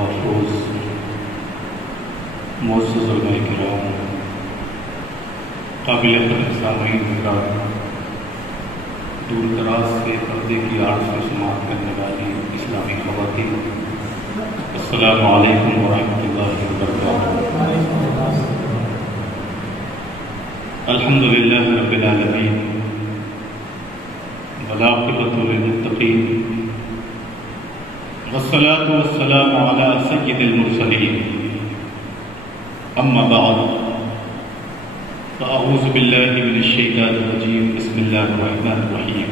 محفوظ معزز علماء کرام، قابل قدر سامعین حضرات، دور دراز سے پردے کی آڑ سے سماعت کرنے والی اسلامی خواتین، السلام علیکم ورحمۃ اللہ وبرکاتہ۔ الحمدللہ رب العالمین والعاقبۃ للمتقین والصلاة والسلام علی سید المرسلین، اما بعد فاعوذ باللہ من الشیطان الرجیم، بسم اللہ الرحمن الرحیم۔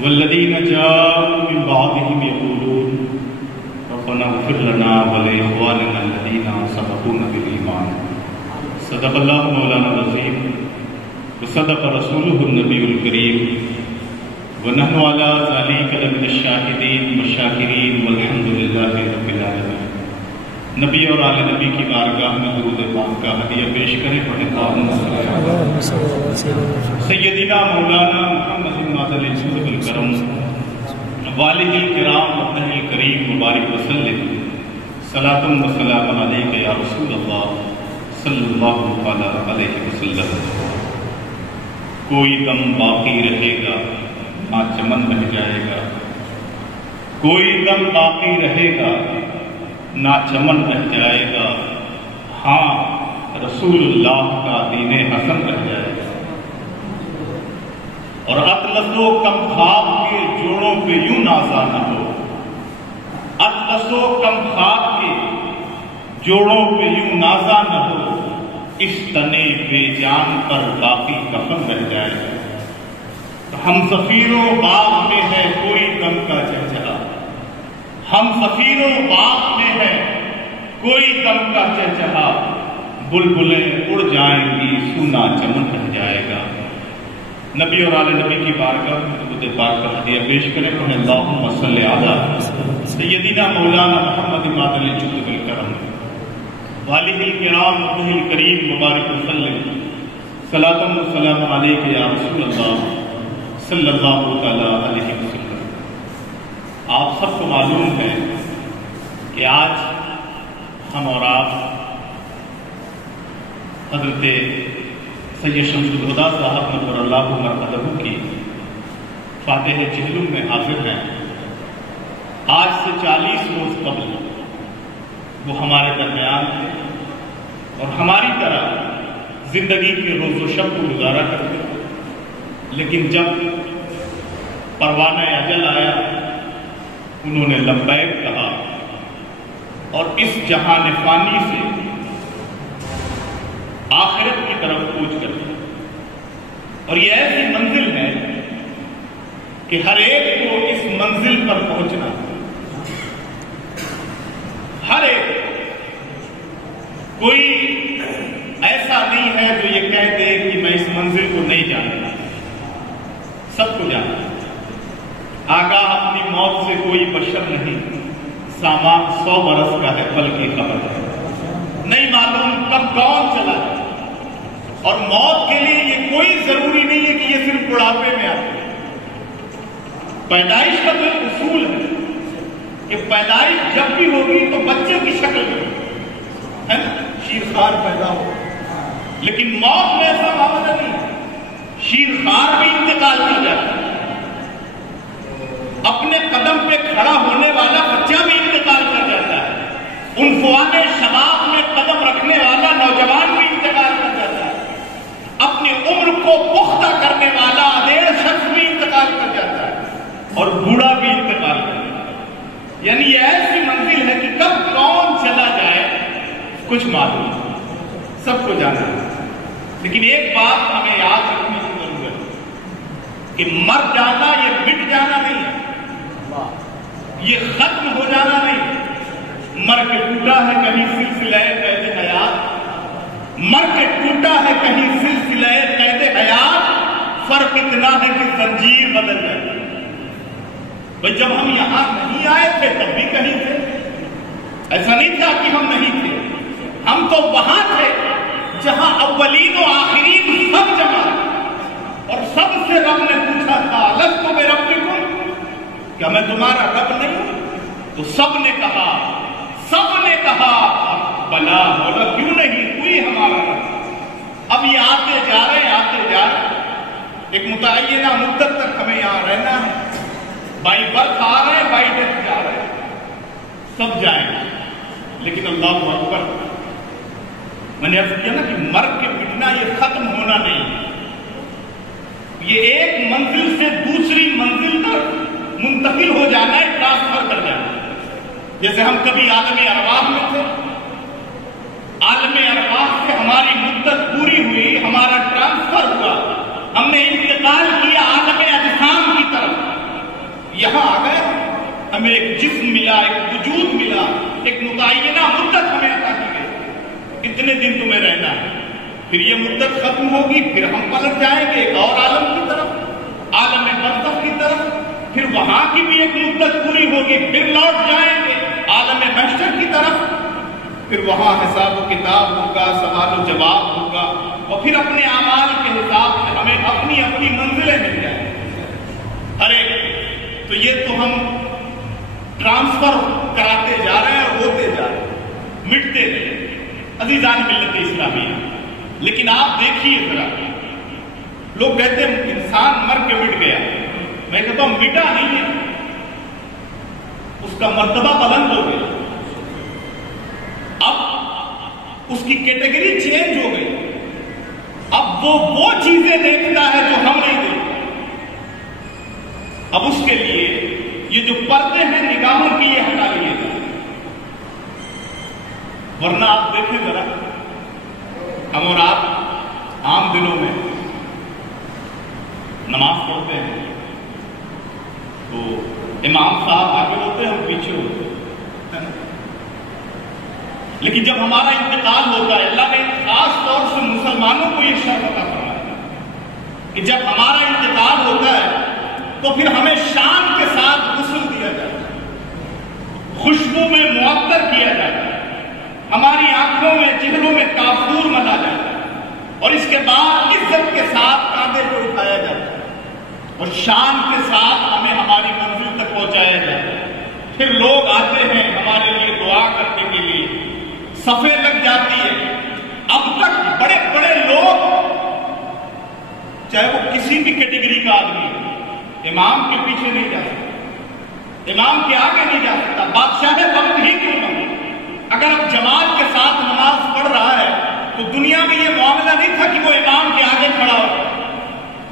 والذین جاءوا من بعدهم یقولون ربنا اغفر لنا ولاخواننا الذین سبقونا بالایمان، صدق اللہ مولانا العظیم وصدق رسولہ النبی الکریم، ونحن علی ذلک لمن الشاہدین والشاکرین والحمد للہ رب العالمین۔ نبی اور آل نبی کی بارگاہ میں درود پاک کا ہدیہ پیش کریں، پڑھیں سیدنا مولانا محمد معدل صدق الکرم والد الکرام ابنہ الکریم مبارک وسلم، صلاۃ و سلام علیک یا رسول اللہ صلی اللہ علیہ وسلم۔ کوئی دم باقی رہے گا نہ چمن رہ جائے گا، کوئی دم باقی رہے گا نہ چمن رہ جائے گا، ہاں رسول اللہ کا دین حسن رہ جائے گا۔ اور اطلس و کم خواب کے جوڑوں پہ یوں نازا نہ ہو، اطلس و کم خواب کے جوڑوں پہ یوں نازا نہ ہو، اس تنے بے جان پر باقی کفن رہ جائے گا۔ ہم زفیروں باغ میں ہے کوئی دم کا چہچہا، ہم زفیروں باغ میں ہے کوئی دم کا چہچہا، بلبلیں اڑ جائیں گی سونا چمن رہ جائے گا۔ نبی اور آل نبی کی بارگاہ میں درود پاک کا ہدیہ پیش کریں، انہیں اللہم صلی علی سیدنا مولانا محمد معدل صدق الکرم والد الکرام ابنہ الکریم مبارک وسلم، صلاۃ و سلام علیک یا رسول اللہ صلی اللہ تعالی علیہ وسلم۔ آپ سب کو معلوم ہے کہ آج ہم اور آپ حضرت سید شمس الہدیٰ صاحب نور اللہ مرقدہ کی فاتح جہلم میں حاضر ہیں۔ آج سے 40 روز قبل وہ ہمارے درمیان تھے اور ہماری طرح زندگی کے روز و شب کو گزارا کرتے تھے، لیکن جب پروانہ اجل آیا انہوں نے لبیک کہا اور اس جہان فانی سے آخرت کی طرف کوچ کر دیا۔ اور یہ ایسی منزل ہے کہ ہر ایک کو اس منزل پر پہنچنا، ہر ایک، کوئی ایسا نہیں ہے جو یہ کہہ دے کہ میں اس منزل کو نہیں جانتا، سب کو جانتا۔ آگاہ اپنی موت سے کوئی بشر نہیں، سامان 100 برس کا ہے پل کی خبر ہے، نہیں معلوم کب کون چلا ہے۔ اور موت کے لیے یہ کوئی ضروری نہیں ہے کہ یہ صرف بڑھاپے میں آتی ہے۔ پیدائش کا تو ایک اصول ہے کہ پیدائش جب بھی ہوگی تو بچے کی شکل میں ہے نا، شیرخوار پیدا ہو، لیکن موت میں ایسا معاملہ نہیں ہے، شیرخوار بھی انتقال کر جاتا ہے، اپنے قدم پہ کھڑا ہونے والا بچہ بھی انتقال کر جاتا ہے، عنفوان شباب میں قدم رکھنے والا نوجوان بھی انتقال کر جاتا ہے، اپنی عمر کو پختہ کرنے والا ادھیڑ شخص بھی انتقال کر جاتا ہے، اور بوڑھا بھی انتقال کر جاتا ہے۔ یعنی یہ ایسی منزل ہے کہ کب کون چلا جائے کچھ معلوم نہیں، سب کو جانا ہے۔ لیکن ایک بات ہمیں یاد رکھنے کی ضرورت ہے کہ مر جانا یہ مٹ جانا نہیں ہے، یہ ختم ہو جانا نہیں۔ مر کے ٹوٹا ہے کہیں سلسلہ قید حیات، مر کے ٹوٹا ہے کہیں سلسلہ قید حیات، فرق اتنا ہے کہ زنجیر بدل جائے۔ بھئی جب ہم یہاں نہیں آئے تھے تب بھی کہیں تھے، ایسا نہیں تھا کہ ہم نہیں تھے، ہم تو وہاں تھے جہاں اولین و آخرین سب جمع، اور سب سے رب نے پوچھا تھا لست بربکم، کیا میں تمہارا رب نہیں ہوں؟ تو سب نے کہا بلا مولا کیوں نہیں، کوئی ہمارا رب۔ اب یہ آتے جا رہے ہیں، ایک متعینہ مدت تک ہمیں یہاں رہنا ہے، بائی برتھ آ رہے ہیں، بائی ڈیتھ جا رہے ہیں، سب جائیں گے، لیکن اللہ اکبر، میں نے عرض کیا نا کہ مر کے مٹنا یہ ختم ہونا نہیں، یہ ایک منزل سے دوسری منزل تک منتقل ہو جانا ہے، ٹرانسفر کر جانا ہے۔ جیسے ہم کبھی عالم ارواح میں تھے، عالم ارواح سے ہماری مدت پوری ہوئی، ہمارا ٹرانسفر ہوا، ہم نے انتقال کیا عالم اجسام کی طرف، یہاں آ گئے، ہمیں ایک جسم ملا، ایک وجود ملا، ایک متعینہ مدت ہمیں عطا کی گئی، اتنے دن تمہیں رہنا ہے، پھر یہ مدت ختم ہوگی، پھر ہم پلٹ جائیں گے ایک اور عالم کی طرف، عالم برزخ کی طرف، پھر وہاں کی بھی ایک مدت پوری ہوگی، پھر لوٹ جائیں گے عالم محشر کی طرف، پھر وہاں حساب و کتاب ہوگا، سوال و جواب ہوگا، اور پھر اپنے اعمال کے حساب سے ہمیں اپنی اپنی منزلیں مل جائیں۔ ارے تو یہ تو ہم ٹرانسفر کراتے جا رہے ہیں اور ہوتے جا رہے ہیں، مٹتے نہیں عزیزان ملت اسلامیہ۔ لیکن آپ دیکھیے ذرا، لوگ کہتے ہیں انسان مر کے مٹ گیا، میں کہتا ہوں مٹا نہیں ہے، اس کا مرتبہ بلند ہو گیا، اب اس کی کیٹیگری چینج ہو گئی، اب وہ چیزیں دیکھتا ہے جو ہم نہیں دیکھتے، اب اس کے لیے یہ جو پردے ہیں نگاہوں کی یہ ہٹا لیے گا، ورنہ آپ دیکھیں ذرا، ہم اور آپ عام دنوں میں نماز پڑھتے ہیں تو امام صاحب آگے ہوتے ہیں ہم پیچھے ہوتے ہیں، لیکن جب ہمارا انتقال ہوتا ہے، اللہ نے خاص طور سے مسلمانوں کو یہ شرط عطا فرمایا کہ جب ہمارا انتقال ہوتا ہے تو پھر ہمیں شان کے ساتھ غسل دیا جاتا ہے، خوشبو میں معطر کیا جاتا ہے، ہماری آنکھوں میں چہروں میں کافور ملا جاتا ہے، اور اس کے بعد عزت کے ساتھ کاندھے پہ اٹھایا جاتا ہے، اور شان کے ساتھ ہمیں ہماری منزل تک پہنچایا جاتا ہے۔ پھر لوگ آتے ہیں ہمارے لیے دعا کرنے کے لیے، صفیں لگ جاتی ہے، اب تک بڑے بڑے لوگ، چاہے وہ کسی بھی کیٹیگری کا آدمی ہے، امام کے پیچھے نہیں جا سکتا، امام کے آگے نہیں جا سکتا، بادشاہ وقت ہی کیوں نہ ہو، اگر اب جماعت کے ساتھ نماز پڑھ رہا ہے تو دنیا میں یہ معاملہ نہیں تھا کہ وہ امام کے آگے کھڑا ہو،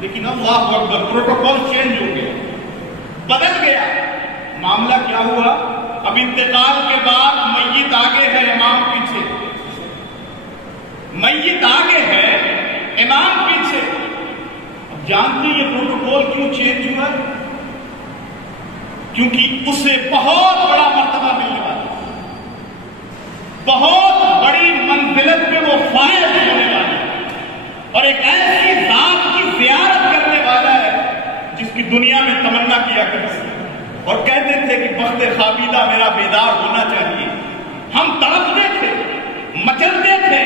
لیکن اللہ اکبر، پروٹوکول چینج ہو گیا، بدل گیا، معاملہ کیا ہوا، اب انتقال کے بعد میت آگے ہے، امام پیچھے، میت آگے ہے، امام پیچھے۔ اب جانتے یہ پروٹوکول کیوں چینج ہوا؟ کیونکہ اسے بہت بڑا مرتبہ ملنے والا ہے، بہت بڑی منزلت پہ وہ فائز ہونے والا ہے، اور ایک ایسی ذات کی زیارت کرنے والا ہے جس کی دنیا میں تمنا کیا کرتے تھے اور کہتے تھے کہ بخت خوابیدہ میرا بیدار ہونا چاہیے، ہم تڑپتے تھے، مچلتے تھے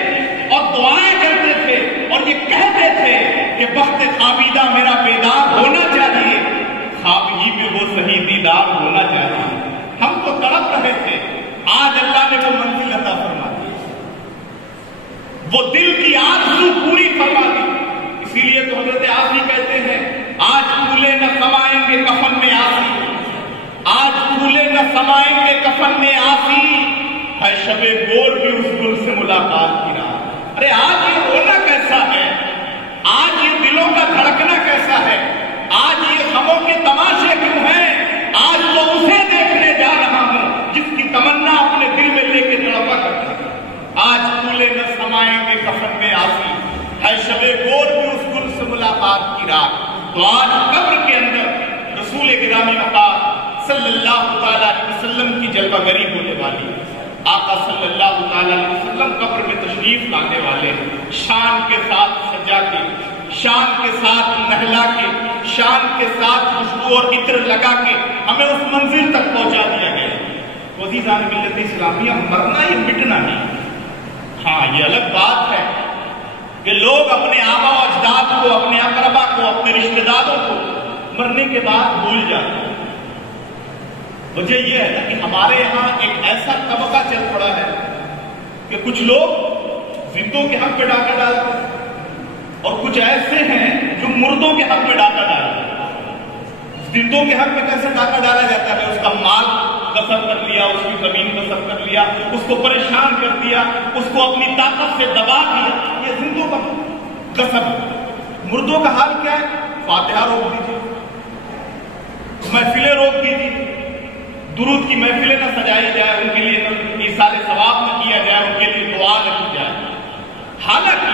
اور دعائیں کرتے تھے اور یہ کہتے تھے کہ بخت خوابیدہ میرا بیدار ہونا چاہیے، خواب ہی میں وہ صحیح دیدار ہونا چاہیے، ہم تو تڑپ رہے تھے، آج اللہ نے وہ منزل عطا فرما دی، وہ دل کی آرزو پوری فرما دی۔ اسی لیے تو حضرت آسی کہتے ہیں آج پھولے نہ سمائیں گے کفن میں آسی، آج پھولے نہ سمائیں گے کفن میں آسی، ہے شب گور بھی اس گل سے ملاقات کی رات۔ ارے آج یہ رونا کیسا ہے، آج یہ دلوں کا دھڑکنا کیسا ہے، آج یہ غموں کے تماشے کیوں ہیں؟ آج تو اسے دیکھنے جا رہا ہوں جس کی تمنا اپنے دل میں لے کے تڑپا کرتا ہے۔ آج پھولے نہ سمائیں گے کفن میں آسی، ہے شب گور بھی اس گل سے ملاقات کی رات۔ تو آج قبر کے اندر رسول گرامی مقام صلی اللہ تعالی علیہ وسلم کی جلوہ گری ہونے والی ہے، آقا صلی اللہ تعالی علیہ وسلم قبر میں تشریف لانے والے، شان کے ساتھ سجا کے، شان کے ساتھ نہلا کے، شان کے ساتھ خوشبو اور عطر لگا کے ہمیں اس منزل تک پہنچا دیا گیا۔ عزیزان ملت اسلامیہ، مرنا یہ مٹنا نہیں۔ ہاں یہ الگ بات ہے کہ لوگ اپنے آبا و اجداد کو، اپنے اقربا کو، اپنے رشتہ داروں کو مرنے کے بعد بھول جاتے ہیں، وجہ یہ ہے نا کہ ہمارے یہاں ایک ایسا طبقہ چل پڑا ہے کہ کچھ لوگ زندوں کے حق پہ ڈاکہ ڈالتے ہیں اور کچھ ایسے ہیں جو مردوں کے حق پہ ڈاکہ ڈالتے ہیں. زندوں کے حق پہ کیسے ڈاکہ ڈالا جاتا ہے؟ اس کا مال غصب کر لیا، اس کی زمین غصب کر لیا، اس کو پریشان کر دیا، اس کو اپنی طاقت سے دبا دیا. یہ زندوں کا غصب. مردوں کا حال کیا ہے؟ فاتحہ روک دیجیے، محفلیں روک دیجیے، درود کی محفلیں نہ سجائی جائے، ان کے لیے ایصال ثواب نہ کیا جائے، ان کے لیے دعا نہ کی جائے. حالانکہ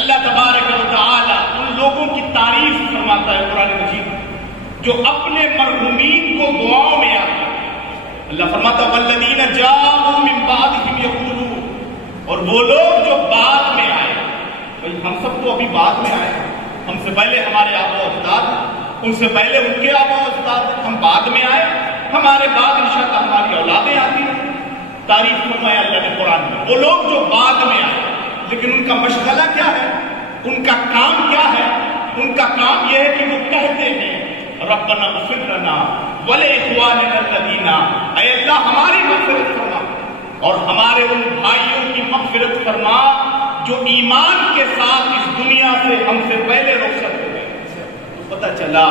اللہ تبارک و تعالی ان لوگوں کی تعریف فرماتا ہے قرآن مجید جو اپنے مرحومین کو دعاؤں میں آتے ہیں. اللہ فرماتا ہے والذین جاءوا من بعدہم یقولون، اور وہ لوگ جو بعد میں آئے. بھئی ہم سب تو ابھی بعد میں آئے، ہم سے پہلے ہمارے آبا و اجداد، ان سے پہلے ان کے آبا و اجداد، ہم بعد میں آئے، ہمارے بعد انشاءاللہ ہماری اولادیں آتی ہیں. تعریف فرمایا اللہ نے قرآن میں وہ لوگ جو بعد میں آئے، لیکن ان کا مشغلہ کیا ہے؟ ان کا کام کیا ہے؟ ان کا کام یہ ہے کہ وہ کہتے ہیں ربنا اغفر لنا ولاخواننا الذین، اے اللہ ہماری مغفرت فرما اور ہمارے ان بھائیوں کی مغفرت فرما جو ایمان کے ساتھ اس دنیا سے ہم سے پہلے رخصت ہو گئے. تو پتہ چلا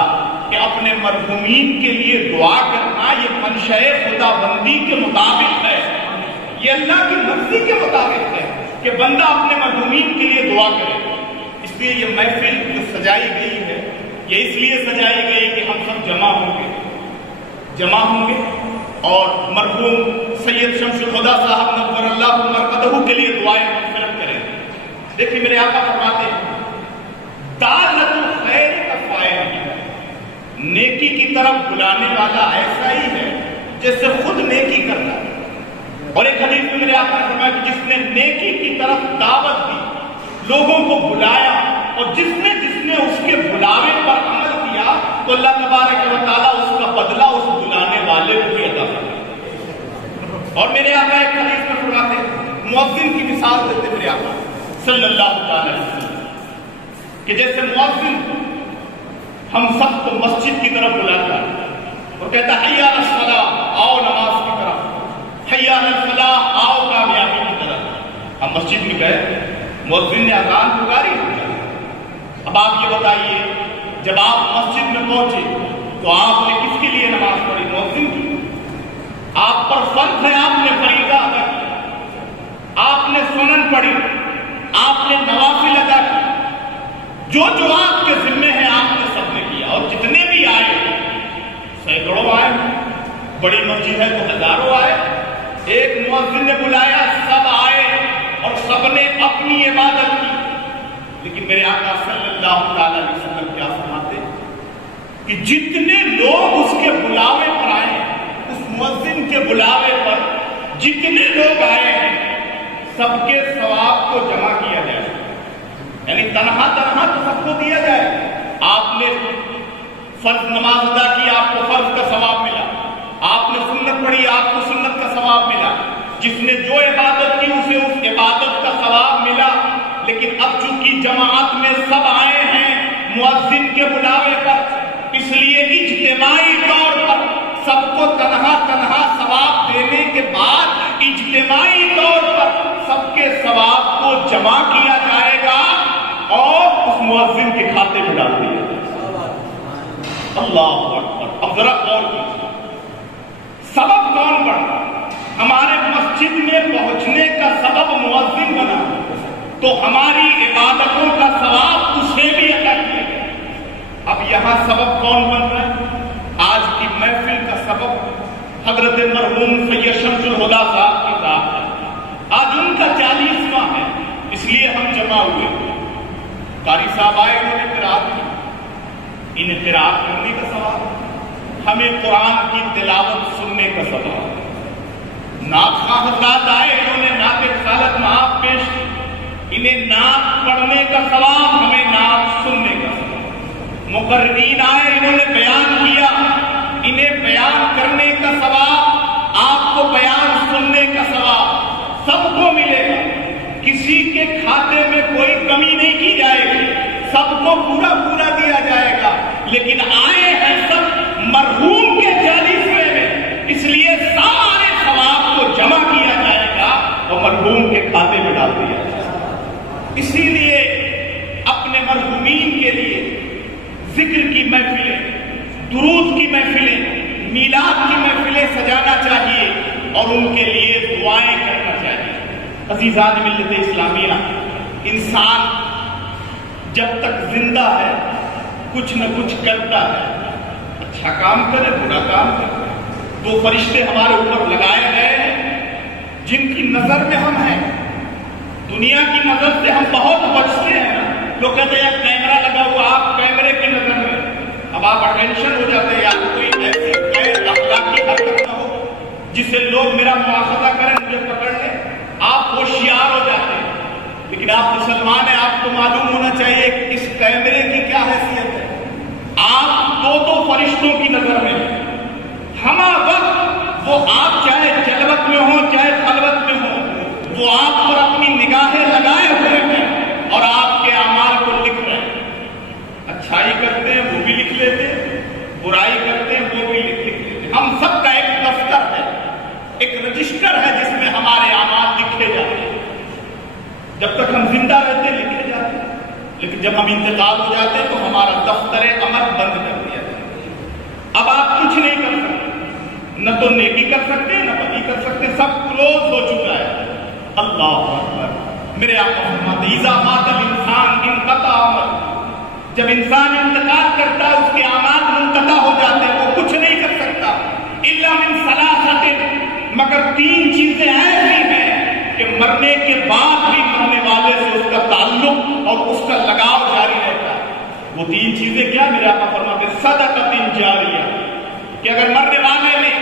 کہ اپنے مرحومین کے لیے دعا کرنا یہ منشأ خدا بندی کے مطابق ہے، یہ اللہ کی مرضی کے مطابق ہے کہ بندہ اپنے مرحومین کے لیے دعا کرے. اس لیے یہ محفل جو سجائی گئی ہے یہ اس لیے سجائی گئی کہ ہم سب جمع ہوں گے اور مرحوم سید شمس الہدیٰ صاحب نور اللہ مرقدہ کے لیے دعائیں مغفرت کریں. دیکھیے میرے آقا فرماتے ہیں دعوت الخیر کا فاعل ہے، نیکی کی طرف بلانے والا ایسا ہی ہے جیسے خود نیکی کرتا ہے. اور ایک حدیث میں میرے آقا نے فرمایا کہ جس نے نیکی کی طرف دعوت دی، لوگوں کو بلایا، اور جس نے اس کے بلاوے پر عمل کیا تو اللہ تبارک و تعالیٰ اس کا بدلہ اس بلانے والے کو بھی عطا کرتا. اور میرے آقا ایک حدیث میں فرماتے ہیں، مؤذن کی مثال دیتے میرے آقا صلی اللہ علیہ وسلم کہ جیسے مؤذن ہم سب کو مسجد کی طرف بلاتا ہے اور کہتا ہے حی علی الصلاۃ، آؤ نماز کی طرف، حی علی الفلاح، آؤ کامیابی کی طرف. ہم مسجد میں گئے، مؤذن نے اذان پکاری. اب آپ یہ بتائیے جب آپ مسجد میں پہنچے تو آپ نے کس کے لیے نماز پڑھی؟ مؤذن کی. آپ پر فرض ہے، آپ نے فریضہ ادا کی، آپ نے سنن پڑھی، آپ نے نوافل ادا کی، جو آپ کے ذمے ہیں آپ نے سب نے کیا. اور جتنے بھی آئے، سینکڑوں آئے، بڑی مسجد ہے تو ہزاروں آئے، ایک مؤذن نے بلایا، سب آئے اور سب نے اپنی عبادت کی. لیکن میرے آقا صلی اللہ علیہ وسلم کیا فرماتے کہ جتنے لوگ اس کے بلاوے پر آئے، اس مؤذن کے بلاوے پر جتنے لوگ آئے ہیں سب کے ثواب کو جمع کیا جائے. یعنی تنہا تو سب کو دیا جائے. آپ نے فرض نماز ادا کی، آپ کو فرض کا ثواب ملا، آپ نے سنت پڑھی، آپ کو سنت کا ثواب ملا، جس نے جو عبادت کی اسے اس عبادت کا ثواب ملا. لیکن اب چونکہ جماعت میں سب آئے ہیں مؤذن کے بلاوے پر، اس لیے اجتماعی طور پر سب کو تنہا ثواب دینے کے بعد اجتماعی طور پر سب کے ثواب کو جمع کیا جائے گا اور اس مؤذن کے کھاتے میں ڈال دیا جائے گا. اللہ اکبر. اب ذرا غور کیجیے، سبب کون بڑھا؟ ہمارے مسجد میں پہنچنے کا سبب مؤذن بنا تو ہماری عبادتوں کا ثواب اسے بھی عطا کیا گیا. اب یہاں سبب کون بن رہا ہے؟ آج کی محفل کا سبب حضرت مرحوم سید شمس الہدیٰ صاحب کی ذات ہے. آج ان کا 40واں ہے، اس لیے ہم جمع ہوئے. قاری صاحب آئے، انہوں نے قرات کی، انہیں قرات کرنے کا ثواب، ہمیں قرآن کی تلاوت سننے کا ثواب. نعت خواہ حضرات آئے، انہوں نے نعت رسالت محاف پیش کی، انہیں نعت پڑھنے کا ثواب، ہمیں نعت سننے کا ثواب. مقررین آئے، انہوں نے بیان کیا، انہیں بیان کرنے کا ثواب، آپ کو بیان سننے کا ثواب سب کو ملے گا. کسی کے کھاتے میں کوئی کمی نہیں کی جائے گی، سب کو پورا دیا جائے گا. لیکن آئے ہیں سب مرحوم کے 40ویں میں، دیا جائے۔ اسی لیے اپنے مرحومین کے لیے ذکر کی محفلیں، درود کی محفلیں، میلاد کی محفلیں سجانا چاہیے اور ان کے لیے دعائیں کرنا چاہیے۔ عزیزان ملت اسلامیہ، انسان جب تک زندہ ہے کچھ نہ کچھ کرتا ہے، اچھا کام کرے برا کام کرے۔ دو فرشتے ہمارے اوپر لگائے گئے ہیں جن کی نظر میں ہم ہیں۔ دنیا کی نظر سے ہم بہت بچتے ہیں، لوگ کہتے ہیں کیمرہ لگا ہوا، آپ کیمرے کی نظر میں، اب آپ اٹینشن ہو جاتے ہیں یا کوئی ایسی غیر اخلاقی حرکت نہ ہو جسے لوگ میرا مواخذہ کریں، مجھے پکڑ لیں، آپ ہوشیار ہو جاتے ہیں۔ لیکن آپ مسلمان ہیں، آپ کو معلوم ہونا چاہیے کہ اس کیمرے کی کیا حیثیت ہے۔ آپ دو فرشتوں کی نظر میں ہم وقت، وہ آپ چاہے جلوت میں ہوں چاہے خلوت میں ہوں، وہ آپ پر اپنی نگاہیں لگائے ہوئے ہیں اور آپ کے اعمال کو لکھ رہے ہیں۔ اچھائی کرتے ہیں وہ بھی لکھ لیتے ہیں، برائی کرتے ہیں وہ بھی لکھ لیتے ہیں۔ ہم سب کا ایک دفتر ہے، ایک رجسٹر ہے جس میں ہمارے اعمال لکھے جاتے ہیں۔ جب تک ہم زندہ رہتے ہیں لکھے جاتے ہیں، لیکن جب ہم انتقال ہو جاتے ہیں تو ہمارا دفتر عمل بند کر دیا جاتا ہے۔ اب آپ کچھ نہیں کر سکتے، نہ تو نیکی کر سکتے نہ بدی کر سکتے، سب کلوز ہو چکا ہے۔ اللہ اکبر، میرے آقا فرماتے ہیں اذا مات الانسان انقطع عمل، جب انسان انتقال کرتا ہے اس کے اعمال منقطع ہو جاتے ہیں، وہ کچھ نہیں کر سکتا الا من ثلاثۃ، مگر تین چیزیں ایسی ہیں کہ مرنے کے بعد بھی مرنے والے سے اس کا تعلق اور اس کا لگاؤ جاری رہتا ہے۔ وہ تین چیزیں کیا؟ میرے آقا فرماتے ہیں صدقۃ جاریہ، کہ اگر مرنے والے نے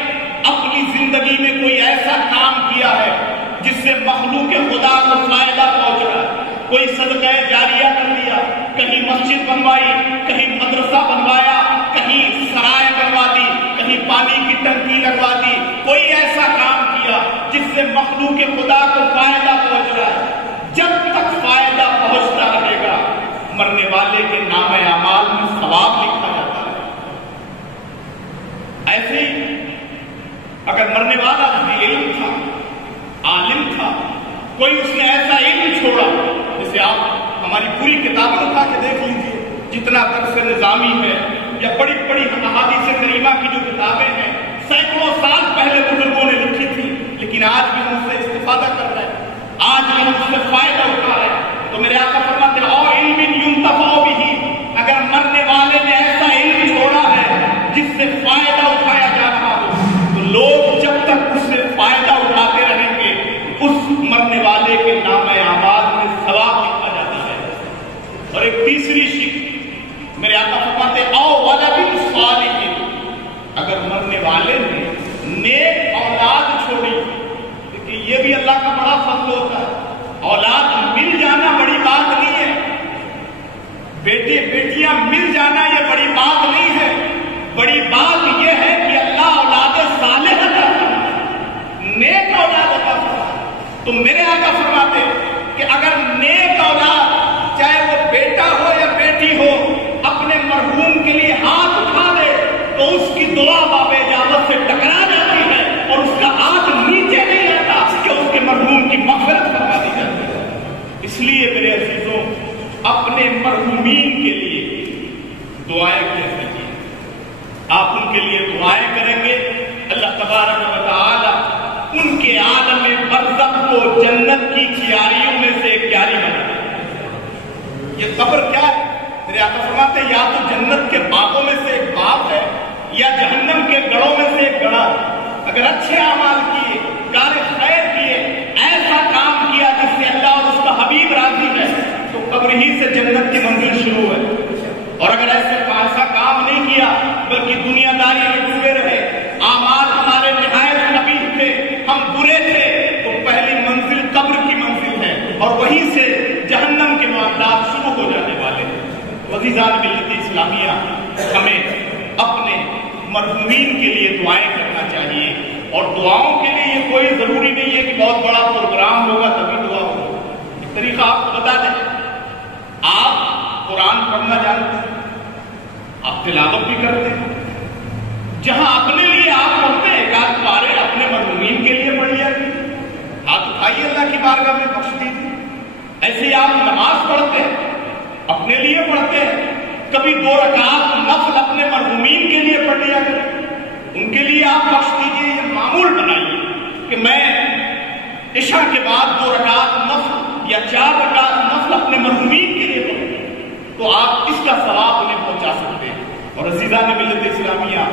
اپنی زندگی میں کوئی ایسا کام کیا ہے جس سے مخلوق خدا کو فائدہ پہنچ رہا ہے، کوئی صدقہ جاریہ کر دیا، کہیں مسجد بنوائی، کہیں مدرسہ بنوایا، کہیں سرائے بنوا دی، کہیں پانی کی ٹنکی لگوا دی، کوئی ایسا کام کیا جس سے مخلوق خدا کو فائدہ پہنچ رہا ہے، جب تک فائدہ پہنچتا رہے گا مرنے والے کے نام اعمال میں ثواب لکھا جاتا ہے۔ ایسے ہی اگر مرنے والا علم تھا، عالم تھا، کوئی اس نے ایسا علم چھوڑا، جیسے آپ ہماری پوری کتابیں اٹھا کے دیکھ لیجیے، جتنا درس نظامی ہے یا بڑی بڑی احادیث کریمہ کی جو کتابیں ہیں سینکڑوں سال پہلے بزرگوں نے لکھی تھی، لیکن آج بھی ہم اس سے استفادہ کر رہے ہیں، آج بھی ہم اس سے فائدہ اٹھا رہے ہیں۔ تو میرے آقا فرماتے ہیں او علم ينتفع به، اگر مرنے والے نے ایسا علم چھوڑا ہے جس سے فائدہ اٹھایا جا رہا ہو، تو لوگ جب تک اس سے فائدہ اٹھاتے رہیں گے اس مرنے والے کے نام اعمال میں ثواب لکھا جاتا ہے۔ اور ایک تیسری شک میرے آقا فرماتے ہیں او ولد صالح، اگر مرنے والے نے نیک اولاد چھوڑی، دیکھیے یہ بھی اللہ کا بڑا فضل ہوتا ہے، اولاد مل جانا بڑی بات نہیں ہے، بیٹے بیٹیاں مل جانا یہ بڑی بات نہیں ہے، بڑی بات یہ ہے کہ اللہ اولاد صالح عطا فرمائے، نیک اولاد عطا فرمائے۔ تو میرے آقا فرماتے کہ اگر نیک اولاد چاہے وہ بیٹا ہو یا بیٹی ہو اپنے مرحوم کے لیے ہاتھ اٹھا دے تو اس کی دعا باب اجابت سے ٹکرا جاتی ہے اور اس کا ہاتھ نیچے نہیں آتا کہ اس کے مرحوم کی مغفرت فرما دی جاتی ہے۔ اس لیے میرے عزیزوں اپنے مرحومین کے لیے دعائیں کیجیے، آپ ان کے لیے دعائیں کریں گے، اللہ تبارک و تعالی ان کے عالم برزخ کو جنت کی کیاریوں میں سے ایک کیاری بنا دے۔ یہ قبر کیا ہے؟ میرے آقا فرماتے ہیں یا تو جنت کے باغوں میں سے ایک باغ ہے یا جہنم کے گڑھوں میں سے ایک گڑھا ہے۔ اگر اچھے اعمال کیے، کار خیر کیے، ایسا کام کیا جس سے اللہ اور اس کا حبیب راضی ہے تو قبر ہی سے جنت کی منزل شروع ہے۔ اور اگر ایسا کام نہیں کیا بلکہ دنیا داری میں ڈوبے رہے، اعمال ہمارے نہایت نبیل تھے، ہم برے تھے، تو پہلی منزل قبر کی منزل ہے اور وہیں سے جہنم کے معاملات شروع ہو جانے والے ہیں۔ عزیزان ملت اسلامیہ، ہمیں اپنے مرحومین کے لیے دعائیں کرنا چاہیے، اور دعاؤں کے لیے یہ کوئی ضروری نہیں ہے کہ بہت بڑا پروگرام ہوگا تبھی دعا ہوگا۔ ایک طریقہ آپ کو بتا دیں، آپ قرآن پڑھنا جانتے ہیں، آپ تلاوت بھی کرتے ہیں، جہاں اپنے لیے آپ پڑھتے ہیں ایک آدھ پارے اپنے مرحومین کے لیے پڑھ لیا، ہاتھ اٹھائیے اللہ کی بارگاہ میں بخش دیجیے۔ 2 رکعات نفل اپنے مرحومین کے لیے پڑھ لیا کریں، ان کے لیے آپ بخش دیجیے، یہ معمول بنائیے کہ میں عشاء کے بعد 2 رکعات نفل یا 4 رکعات نفل اپنے مرحومین کے لیے پڑھیں، تو آپ اس کا ثواب انہیں پہنچا سکتے ہیں۔ اور عزیزان ملت اسلامیہ،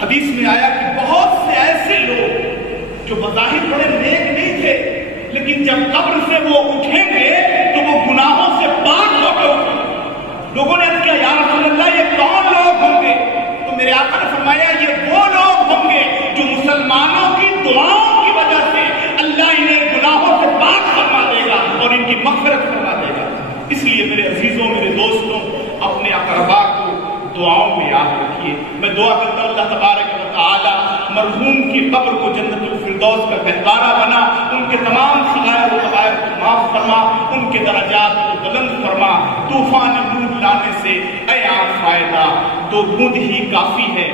حدیث میں آیا کہ بہت سے ایسے لوگ جو بظاہر بڑے نیک نہیں تھے، لیکن جب قبر سے وہ اٹھیں گے تو وہ گناہوں سے پاک ہو کے اٹھیں گے۔ لوگوں نے کہا یا رسول اللہ یہ کون لوگ ہوں گے؟ تو میرے آقا نے فرمایا یہ وہ لوگ ہوں گے جو مسلمانوں کی دعاؤں کی وجہ سے اللہ انہیں گناہوں سے پاک فرما دے گا اور ان کی مغفرت فرما دے گا۔ اس لیے میرے عزیزوں، میرے دوستوں، اپنے اقربا کو دعاؤں میں یاد رکھیے۔ میں دعا کرتا ہوں اللہ تبارک و تعالی مرحوم کی قبر کو جنت الفردوس کا گہوارہ بنا، ان کے تمام صغائر و کبائر کو معاف فرما، ان کے درجات کو بلند فرما۔ طوفان نور لانے سے اے آپ فائدہ، 2 بوند ہی کافی ہے۔